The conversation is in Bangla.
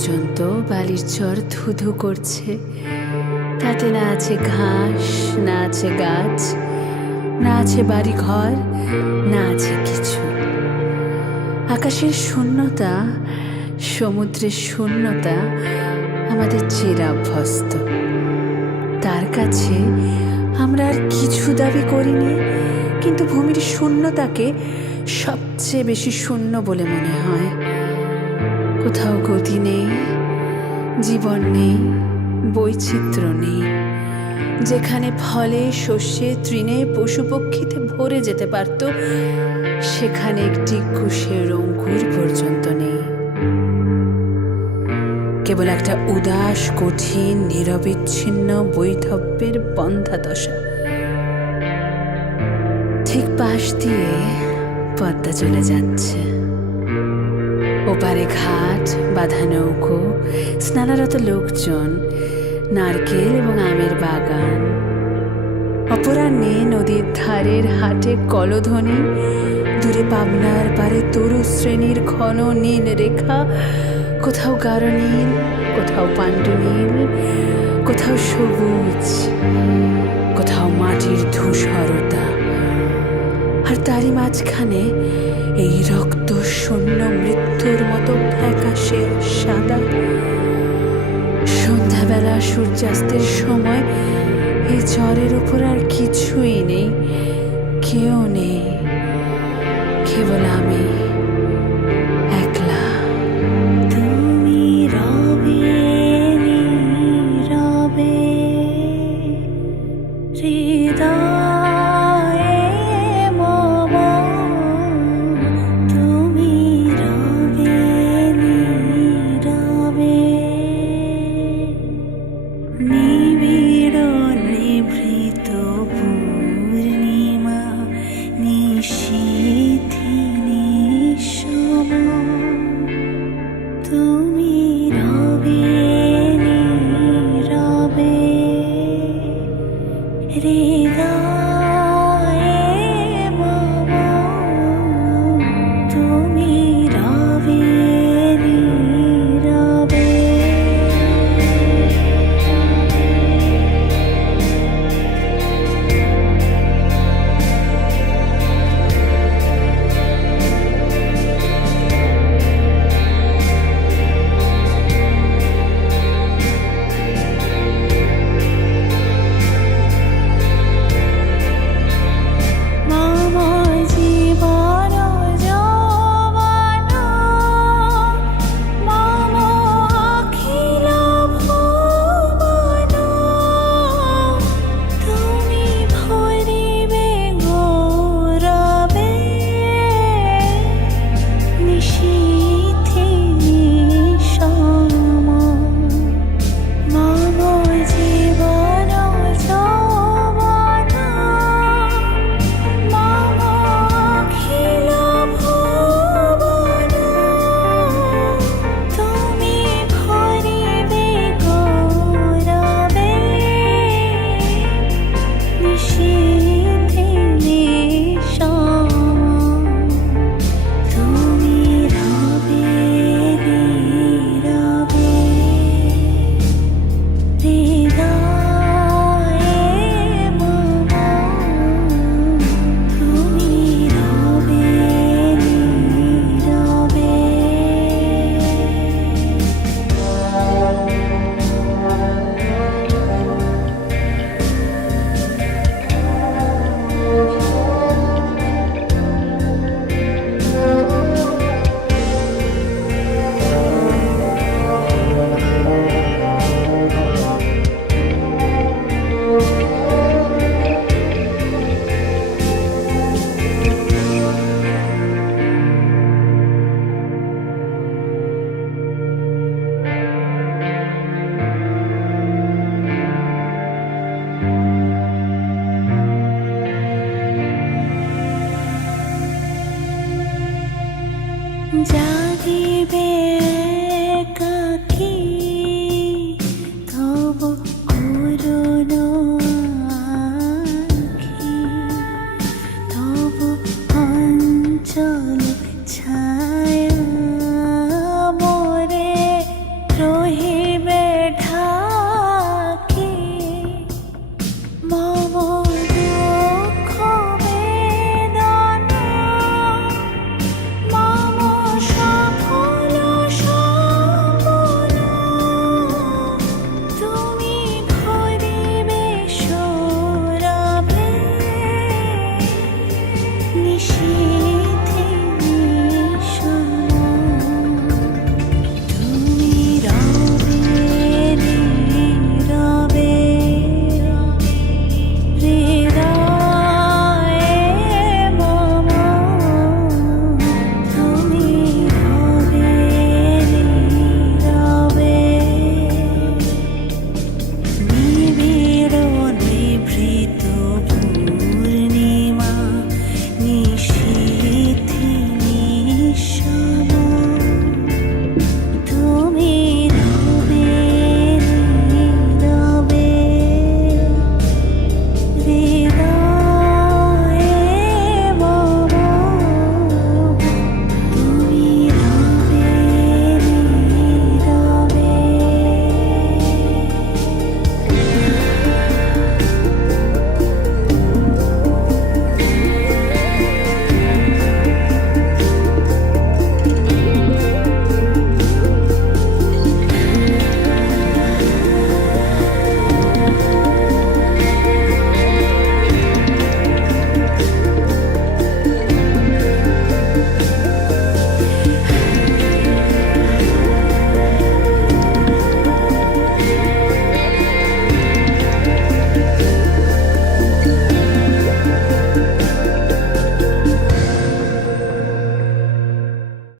পর্যন্ত বালির চর ধুধু করছে। তাতে না আছে ঘাস, না আছে গাছ, না আছে বাড়ি ঘর, না আছে কিছু। আকাশের শূন্যতা, সমুদ্রের শূন্যতা আমাদের চিরাভ্যস্ত। তার কাছে আমরা আর কিছু দাবি করিনি, কিন্তু ভূমির শূন্যতাকে সবচেয়ে বেশি শূন্য বলে মনে হয়। কোথাও গতি নেই, জীবন নেই, বৈচিত্র্য নেই। যেখানে ফলে, শস্যে, তৃণে, পশু পক্ষীতে ভরে যেতে পারত, সেখানে একটি কুশের অঙ্কুর পর্যন্ত নেই। কেবল একটা উদাস, কঠিন, নিরবিচ্ছিন্ন বৈধব্যের বন্ধা দশা। ঠিক পাশ দিয়ে পদ্মা চলে যাচ্ছে। ওপারে ঘাট, বাঁধা নৌকো, স্নানারত লোকজন, নারকেল এবং আমের বাগান। অপরাহ্নে নদীর ধারের হাটে কলধ্বনি, দূরে পাবনার পারে তরু শ্রেণীর ঘন নীল রেখা। কোথাও গাঢ় নীল, কোথাও পাণ্ডু নীল, কোথাও সবুজ, কোথাও মাটির ধূসরতা। আর তারই মাঝখানে এই রক্ত শূন্য মৃত্যুর মতো ফ্যাকাশে সাদা। সন্ধ্যাবেলা সূর্যাস্তের সময় এই চরের উপর আর কিছুই নেই, কেউ নেই, কেবল আমি।